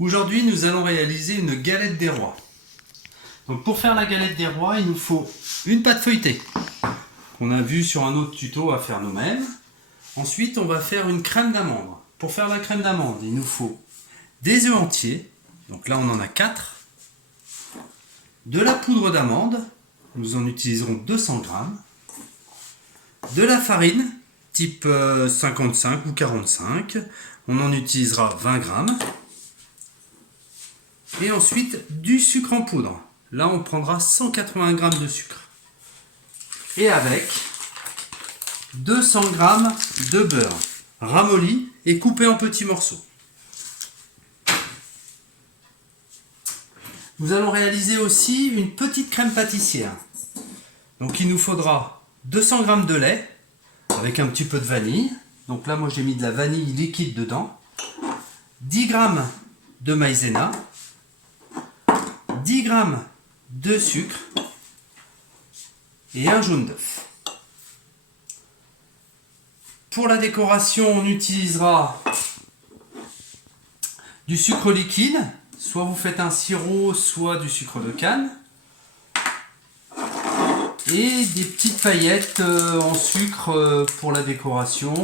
Aujourd'hui, nous allons réaliser une galette des rois. Donc pour faire la galette des rois, il nous faut une pâte feuilletée, qu'on a vu sur un autre tuto à faire nous-mêmes. Ensuite, on va faire une crème d'amande. Pour faire la crème d'amande, il nous faut des œufs entiers, donc là on en a 4, de la poudre d'amande, nous en utiliserons 200 g, de la farine, type 55 ou 45, on en utilisera 20 g, et ensuite du sucre en poudre. Là on prendra 180 g de sucre. Et avec 200 g de beurre ramolli et coupé en petits morceaux. Nous allons réaliser aussi une petite crème pâtissière. Donc il nous faudra 200 g de lait avec un petit peu de vanille. Donc là moi j'ai mis de la vanille liquide dedans. 10 g de maïzena. 10 g de sucre et un jaune d'œuf. Pour la décoration, on utilisera du sucre liquide, soit vous faites un sirop, soit du sucre de canne, et des petites paillettes en sucre pour la décoration.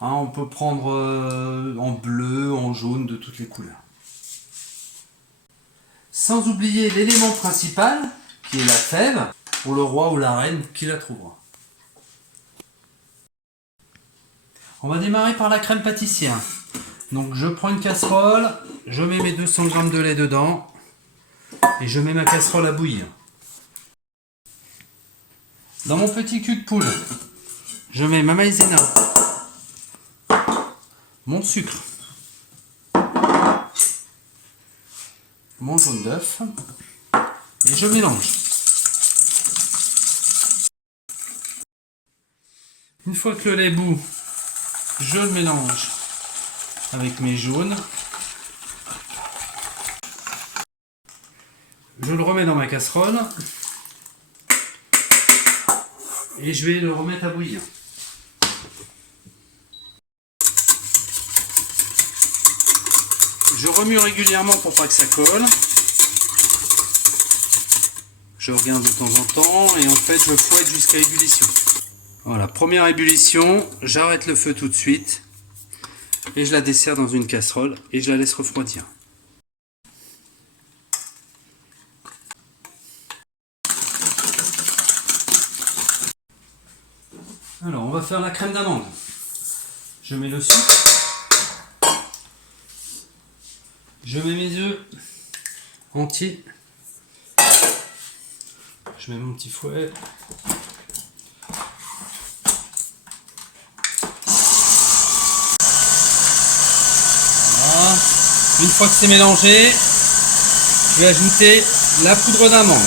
On peut prendre en bleu, en jaune, de toutes les couleurs. Sans oublier l'élément principal, qui est la fève, pour le roi ou la reine qui la trouvera. On va démarrer par la crème pâtissière. Donc je prends une casserole, je mets mes 200 g de lait dedans, et je mets ma casserole à bouillir. Dans mon petit cul de poule, je mets ma maïzena, mon sucre, mon jaune d'œuf, et je mélange. Une fois que le lait bout, je le mélange avec mes jaunes. Je le remets dans ma casserole et je vais le remettre à bouillir. Je remue régulièrement pour pas que ça colle. Je regarde de temps en temps et en fait je fouette jusqu'à ébullition. Voilà, première ébullition, j'arrête le feu tout de suite et je la desserre dans une casserole et je la laisse refroidir. Alors on va faire la crème d'amande. Je mets le sucre. Je mets mes œufs entiers. Je mets mon petit fouet. Voilà. Une fois que c'est mélangé, je vais ajouter la poudre d'amande.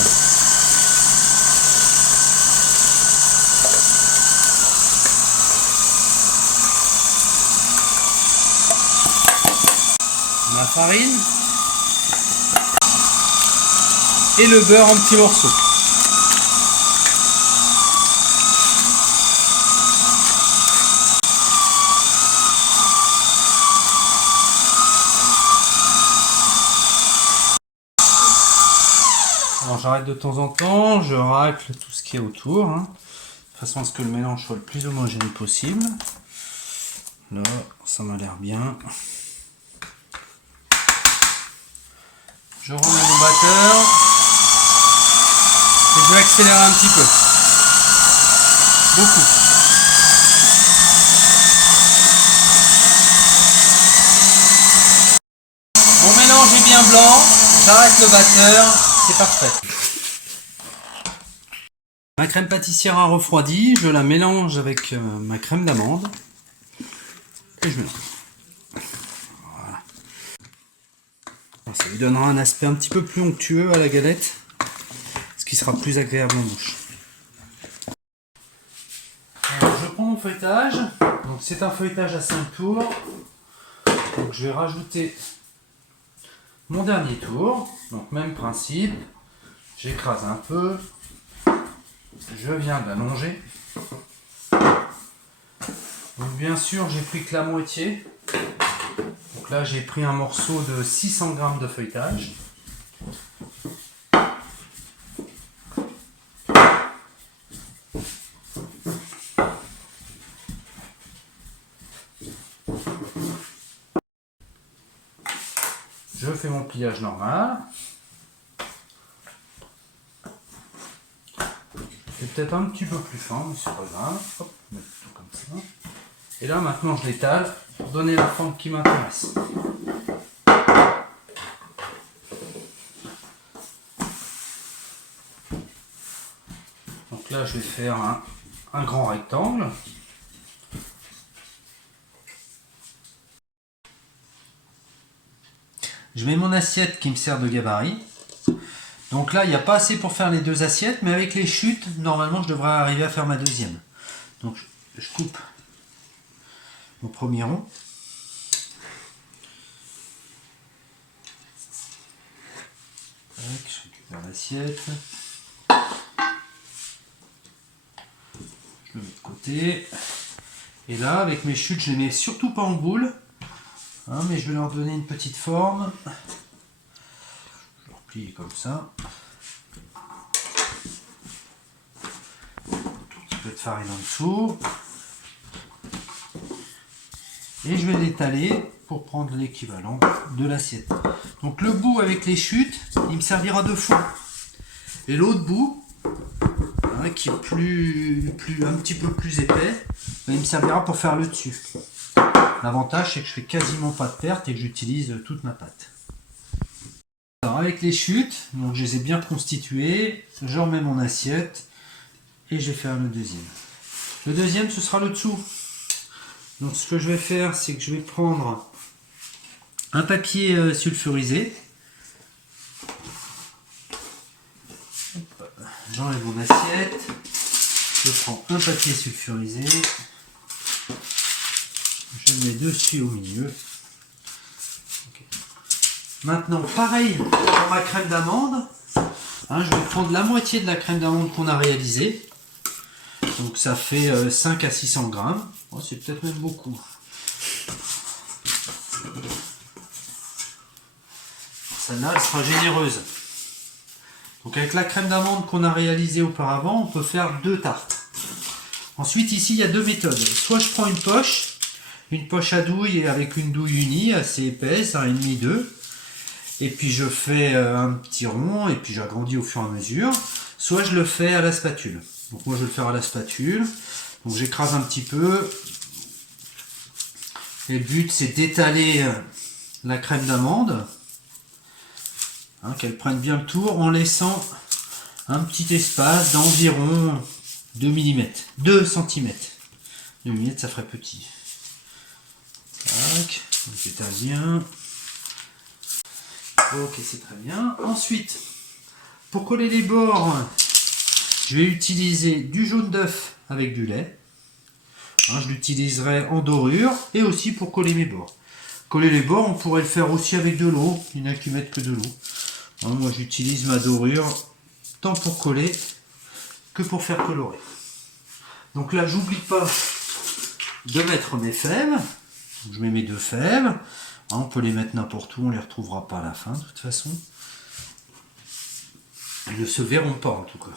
Ma farine et le beurre en petits morceaux. Alors j'arrête de temps en temps, je racle tout ce qui est autour, de façon à ce que le mélange soit le plus homogène possible. Là, ça m'a l'air bien. Je remets mon batteur et je vais accélérer un petit peu. Beaucoup. Mon mélange est bien blanc, j'arrête le batteur, c'est parfait. Ma crème pâtissière a refroidi, je la mélange avec ma crème d'amande et je mélange. Ça lui donnera un aspect un petit peu plus onctueux à la galette, ce qui sera plus agréable en bouche. Alors, je prends mon feuilletage, donc c'est un feuilletage à 5 tours, donc je vais rajouter mon dernier tour, donc même principe, j'écrase un peu, je viens d'allonger, donc bien sûr j'ai pris que la moitié, Donc là, j'ai pris un morceau de 600 g de feuilletage. Je fais mon pliage normal. C'est peut-être un petit peu plus fin, mais c'est pas grave. Hop, on met tout comme ça. Et là, maintenant, je l'étale pour donner la forme qui m'intéresse. Donc là, je vais faire un grand rectangle. Je mets mon assiette qui me sert de gabarit. Donc là, il n'y a pas assez pour faire les deux assiettes, mais avec les chutes, normalement, je devrais arriver à faire ma deuxième. Donc, je coupe mon premier rond. Je récupère l'assiette. Je le mets de côté. Et là, avec mes chutes, je les mets surtout pas en boule. Hein, mais je vais leur donner une petite forme. Je leur plie comme ça. Un tout petit peu de farine en dessous. Et je vais l'étaler pour prendre l'équivalent de l'assiette. Donc le bout avec les chutes, il me servira de fond. Et l'autre bout, hein, qui est un petit peu plus épais, il me servira pour faire le dessus. L'avantage, c'est que je fais quasiment pas de perte et que j'utilise toute ma pâte. Alors avec les chutes, donc je les ai bien constituées, je remets mon assiette et je vais faire le deuxième. Le deuxième, ce sera le dessous. Donc ce que je vais faire, c'est que je vais prendre un papier sulfurisé. J'enlève mon assiette. Je prends un papier sulfurisé. Je le mets dessus au milieu. Okay. Maintenant, pareil pour ma crème d'amande. Hein, je vais prendre la moitié de la crème d'amande qu'on a réalisée. Donc ça fait 5 à 600 grammes. Oh, c'est peut-être même beaucoup. Celle-là, elle sera généreuse. Donc avec la crème d'amande qu'on a réalisée auparavant, on peut faire 2 tartes. Ensuite, ici, il y a 2 méthodes. Soit je prends une poche à douille avec une douille unie assez épaisse, 1,5-2. Et puis je fais un petit rond et puis j'agrandis au fur et à mesure. Soit je le fais à la spatule. Donc moi je vais le faire à la spatule. Donc j'écrase un petit peu. Et le but c'est d'étaler la crème d'amande. Hein, qu'elle prenne bien le tour en laissant un petit espace d'environ 2 mm. 2 cm. 2 mm ça ferait petit. Tac, donc j'étale bien. Ok, c'est très bien. Ensuite, pour coller les bords, je vais utiliser du jaune d'œuf avec du lait. Hein, je l'utiliserai en dorure et aussi pour coller mes bords. Coller les bords, on pourrait le faire aussi avec de l'eau. Il n'y en a qui mettent que de l'eau. Hein, moi, j'utilise ma dorure tant pour coller que pour faire colorer. Donc là, j'oublie pas de mettre mes fèves. Donc, je mets mes 2 fèves. On peut les mettre n'importe où, on ne les retrouvera pas à la fin de toute façon. Ils ne se verront pas en tout cas.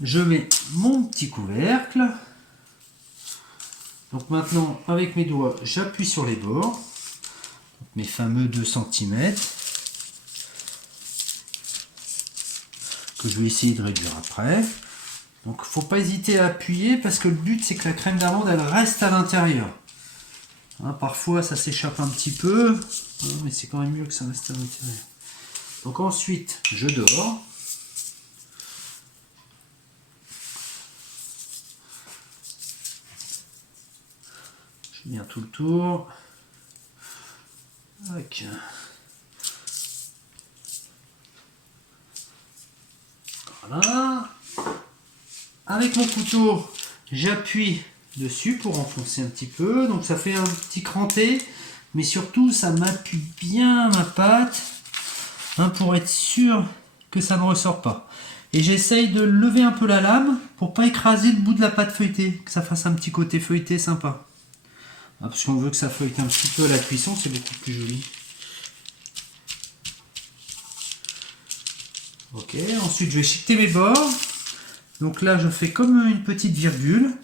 Je mets mon petit couvercle. Donc maintenant, avec mes doigts, j'appuie sur les bords. Mes fameux 2 cm. Que je vais essayer de réduire après. Donc il ne faut pas hésiter à appuyer parce que le but c'est que la crème d'amande elle reste à l'intérieur. Hein, parfois ça s'échappe un petit peu, hein, mais c'est quand même mieux que ça reste à l'intérieur. Donc ensuite je dors. Je viens tout le tour. Okay. Voilà. Avec mon couteau, j'appuie dessus pour enfoncer un petit peu. Donc ça fait un petit cranté, mais surtout ça m'appuie bien ma pâte hein, pour être sûr que ça ne ressort pas. Et j'essaye de lever un peu la lame pour pas écraser le bout de la pâte feuilletée, que ça fasse un petit côté feuilleté sympa. Ah, parce qu'on veut que ça feuillete un petit peu à la cuisson, c'est beaucoup plus joli. Ok, ensuite je vais chiqueter mes bords. Donc là je fais comme une petite virgule.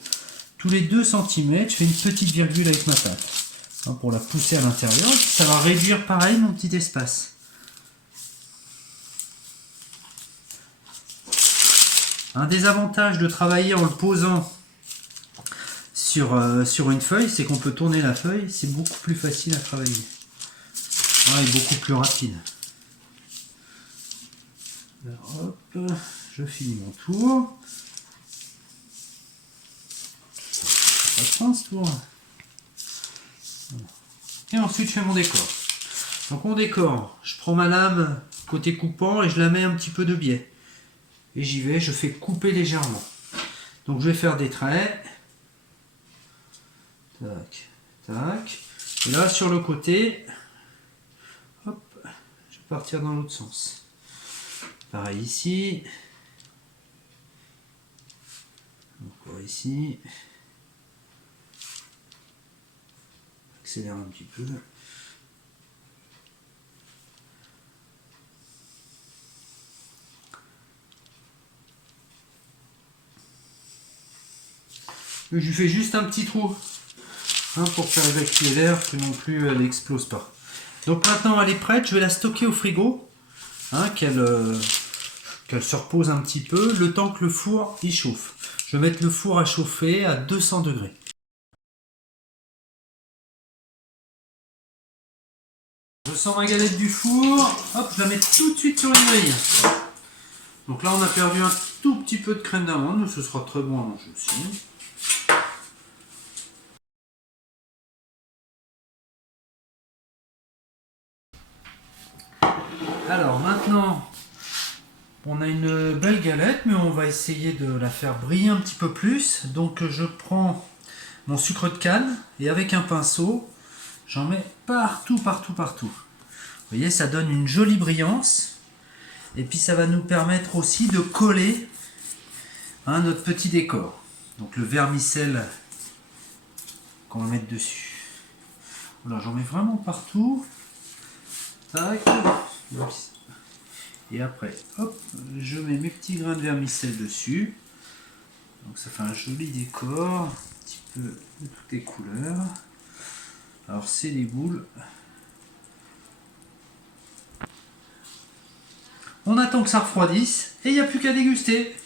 Tous les 2 cm, je fais une petite virgule avec ma pâte. Hein, pour la pousser à l'intérieur. Ça va réduire pareil mon petit espace. Un des avantages de travailler en le posant sur une feuille, c'est qu'on peut tourner la feuille, c'est beaucoup plus facile à travailler. Et beaucoup plus rapide. Alors, hop, je finis mon tour. Ça prend ce tour. Et ensuite je fais mon décor. Donc on décore, je prends ma lame côté coupant et je la mets un petit peu de biais. Et j'y vais, je fais couper légèrement. Donc je vais faire des traits. Tac, tac. Et là sur le côté, hop, je vais partir dans l'autre sens. Pareil ici. Encore ici. Accélère un petit peu. Je lui fais juste un petit trou, hein, pour faire évacuer l'air, que non plus elle n'explose pas. Donc maintenant elle est prête, je vais la stocker au frigo, hein, qu'elle se repose un petit peu, le temps que le four y chauffe. Je vais mettre le four à chauffer à 200 degrés. Je sors ma galette du four, hop, je la mets tout de suite sur une grille. Donc là on a perdu un tout petit peu de crème d'amande, mais ce sera très bon à manger aussi. Alors maintenant, on a une belle galette, mais on va essayer de la faire briller un petit peu plus. Donc je prends mon sucre de canne et avec un pinceau, j'en mets partout, partout, partout. Vous voyez, ça donne une jolie brillance. Et puis ça va nous permettre aussi de coller, hein, notre petit décor. Donc le vermicelle qu'on va mettre dessus. Voilà, j'en mets vraiment partout. Tac. Et après, hop, je mets mes petits grains de vermicelle dessus. Donc ça fait un joli décor, un petit peu de toutes les couleurs. Alors c'est les boules. On attend que ça refroidisse et il n'y a plus qu'à déguster.